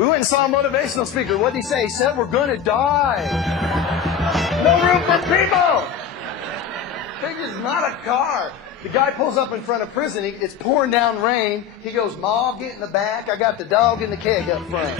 We went and saw a motivational speaker. What did he say? He said, we're going to die. No room for people. This is not a car. The guy pulls up in front of prison. It's pouring down rain. He goes, Ma, get in the back. I got the dog in the keg up front.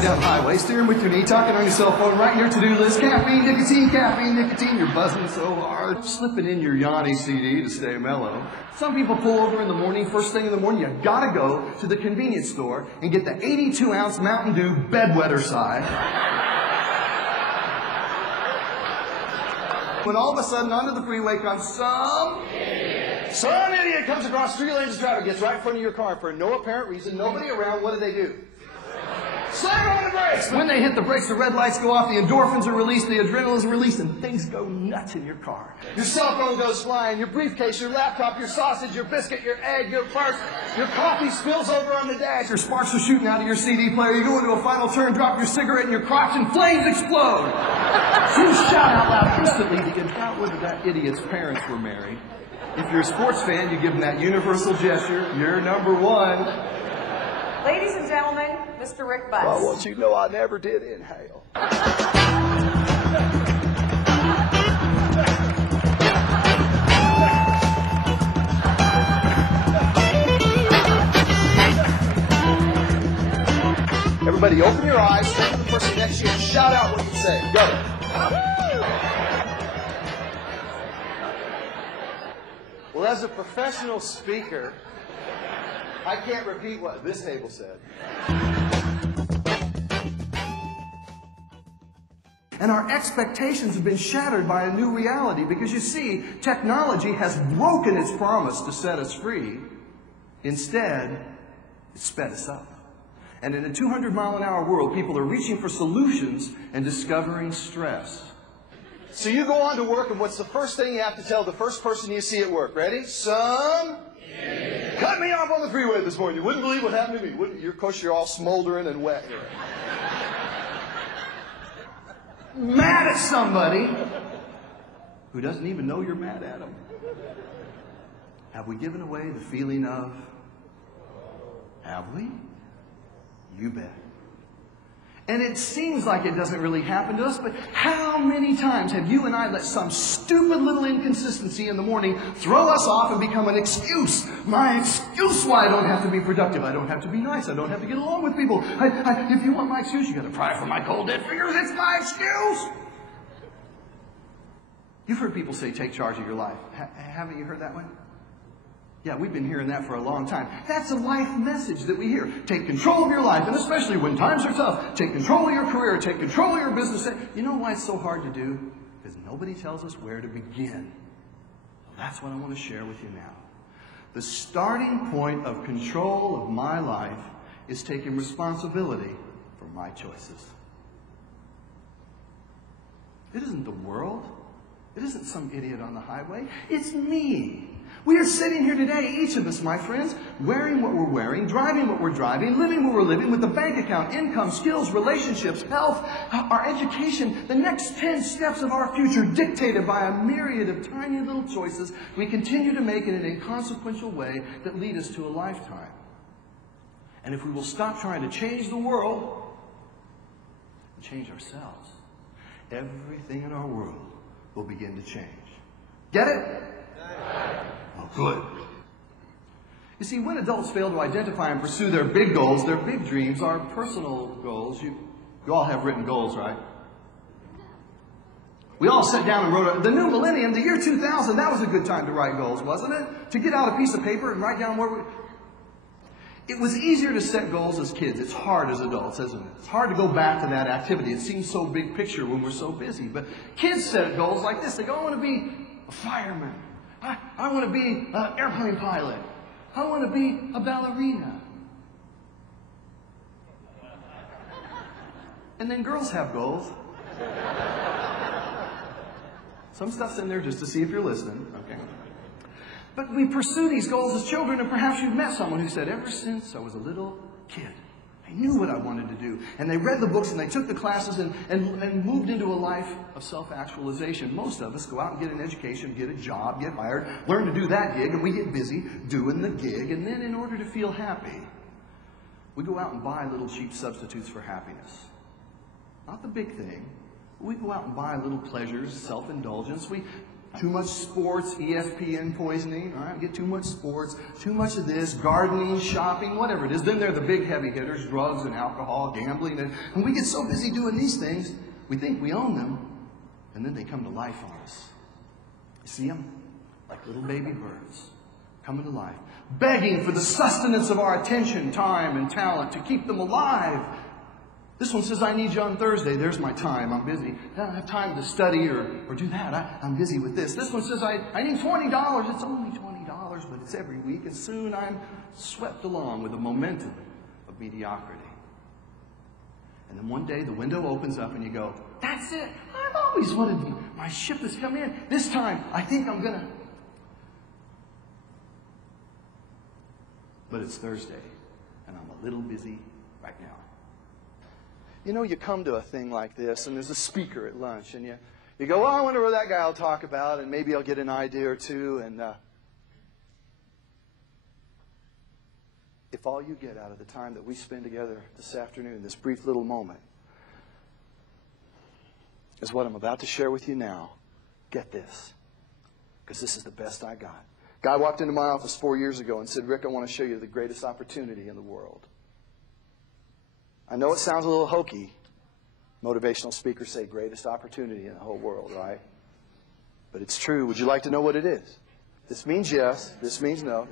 Down the highway, steering with your knee, talking on your cell phone, writing your to-do list, caffeine, nicotine, you're buzzing so hard, slipping in your Yanni CD to stay mellow. Some people pull over in the morning, first thing in the morning, you gotta go to the convenience store and get the 82-ounce Mountain Dew bedwetter side. When all of a sudden onto the freeway comes some idiot comes across 3 lanes of traffic, gets right in front of your car for no apparent reason, nobody around, what do? Slam on the brakes! When they hit the brakes, the red lights go off, the endorphins are released, the adrenaline's released, and things go nuts in your car. Your cell phone goes flying, your briefcase, your laptop, your sausage, your biscuit, your egg, your purse, your coffee spills over on the dash, your sparks are shooting out of your CD player, you go into a final turn, drop your cigarette in your crotch, and flames explode! You shout out loud instantly to get out whether that idiot's parents were married. If you're a sports fan, you give them that universal gesture, you're number one. Ladies and gentlemen, Mr. Rick Butts. Well, I want you to know I never did inhale. Everybody open your eyes, turn to the person next to you, and shout out what you say. Go. Well, as a professional speaker, I can't repeat what this table said. And our expectations have been shattered by a new reality because, you see, technology has broken its promise to set us free. Instead, it sped us up. And in a 200-mile-an-hour world, people are reaching for solutions and discovering stress. So you go on to work, and what's the first thing you have to tell the first person you see at work? Ready? Son? Yeah. Cut me off on the freeway this morning. You wouldn't believe what happened to me. Of course, you're all smoldering and wet here. Mad at somebody who doesn't even know you're mad at them. Have we given away the feeling of? Have we? You bet. And it seems like it doesn't really happen to us, but how many times have you and I let some stupid little inconsistency in the morning throw us off and become an excuse? My excuse why I don't have to be productive. I don't have to be nice. I don't have to get along with people. If you want my excuse, you got to pry for my cold dead fingers. It's my excuse. You've heard people say, take charge of your life. Haven't you heard that one? Yeah, we've been hearing that for a long time. That's a life message that we hear. Take control of your life, and especially when times are tough, take control of your career, take control of your business. You know why it's so hard to do? Because nobody tells us where to begin. Well, that's what I want to share with you now. The starting point of control of my life is taking responsibility for my choices. It isn't the world. It isn't some idiot on the highway. It's me. We are sitting here today, each of us, my friends, wearing what we're wearing, driving what we're driving, living what we're living, with a bank account, income, skills, relationships, health, our education, the next 10 steps of our future dictated by a myriad of tiny little choices we continue to make in an inconsequential way that lead us to a lifetime. And if we will stop trying to change the world and change ourselves, everything in our world will begin to change. Get it? Oh, good. You see, when adults fail to identify and pursue their big goals, their big dreams, our personal goals, you all have written goals, right? We all sat down and wrote the new millennium, the year 2000, that was a good time to write goals, wasn't it? To get out a piece of paper and write down where we... It was easier to set goals as kids. It's hard as adults, isn't it? It's hard to go back to that activity. It seems so big picture when we're so busy. But kids set goals like this. They go, I want to be a fireman. I want to be an airplane pilot. I want to be a ballerina. And then girls have goals. Some stuff's in there just to see if you're listening. Okay. But we pursue these goals as children, and perhaps you've met someone who said, ever since I was a little kid, I They knew what I wanted to do. And they read the books and they took the classes and moved into a life of self-actualization. Most of us go out and get an education, get a job, get hired, learn to do that gig, and we get busy doing the gig. And then in order to feel happy, we go out and buy little cheap substitutes for happiness. Not the big thing. We go out and buy little pleasures, self-indulgence. Too much sports, ESPN poisoning, all right? Get too much sports, too much of this, gardening, shopping, whatever it is. Then there are the big heavy hitters, drugs and alcohol, gambling. And we get so busy doing these things, we think we own them, and then they come to life on us. You see them? Like little baby birds coming to life, begging for the sustenance of our attention, time, and talent to keep them alive. This one says, I need you on Thursday. There's my time. I'm busy. I don't have time to study or do that. I'm busy with this. This one says, I need $20. It's only $20, but it's every week. And soon I'm swept along with the momentum of mediocrity. And then one day the window opens up and you go, that's it. I've always wanted my ship has come in. This time I think I'm going to. But it's Thursday and I'm a little busy right now. You know, you come to a thing like this, and there's a speaker at lunch, and you go, well, I wonder what that guy will talk about, and maybe I'll get an idea or two. And if all you get out of the time that we spend together this afternoon, this brief little moment, is what I'm about to share with you now, get this, because this is the best I got. Guy walked into my office 4 years ago and said, Rick, I want to show you the greatest opportunity in the world. I know it sounds a little hokey. Motivational speakers say greatest opportunity in the whole world, right? But it's true. Would you like to know what it is? This means yes. This means no.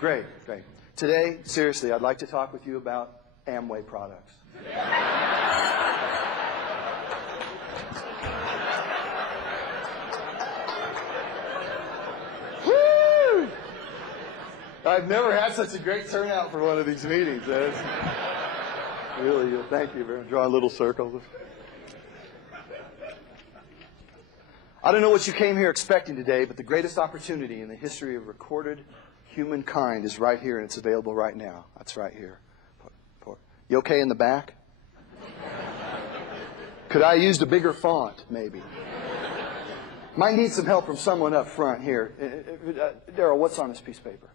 Great, great. Today, seriously, I'd like to talk with you about Amway products. Woo! I've never had such a great turnout for one of these meetings. Really, thank you. Draw a little circle. I don't know what you came here expecting today, but the greatest opportunity in the history of recorded humankind is right here, and it's available right now. That's right here. You okay in the back? Could I have used a bigger font, maybe? Might need some help from someone up front here. Daryl, what's on this piece of paper?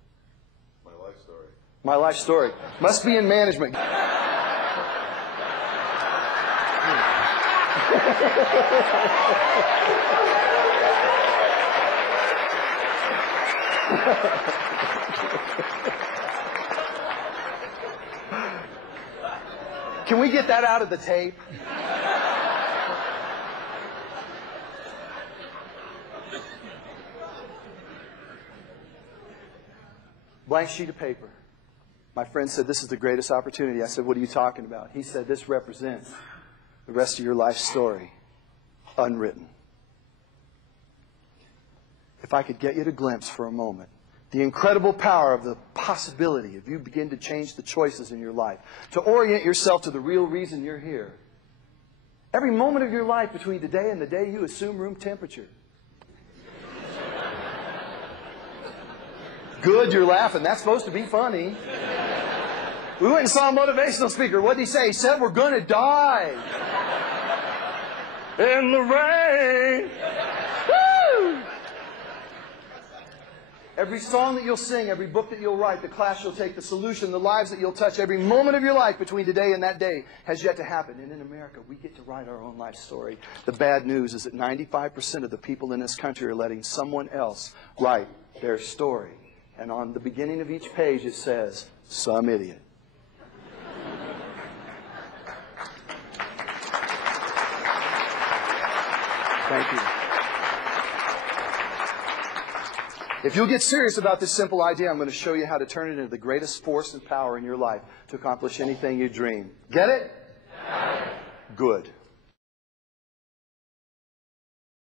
My life story. My life story. Must be in management. Can we get that out of the tape? Blank sheet of paper. My friend said, this is the greatest opportunity. I said, what are you talking about? He said, this represents the rest of your life story, unwritten. If I could get you to glimpse for a moment the incredible power of the possibility if you begin to change the choices in your life, to orient yourself to the real reason you're here. Every moment of your life between today and the day you assume room temperature. Good, you're laughing. That's supposed to be funny. We went and saw a motivational speaker. What did he say? He said, we're going to die. In the rain. Woo! Every song that you'll sing, every book that you'll write, the class you'll take, the solution, the lives that you'll touch, every moment of your life between today and that day has yet to happen. And in America, we get to write our own life story. The bad news is that 95% of the people in this country are letting someone else write their story. And on the beginning of each page, it says, some idiot. Thank you. If you'll get serious about this simple idea, I'm going to show you how to turn it into the greatest force and power in your life to accomplish anything you dream. Get it? Good.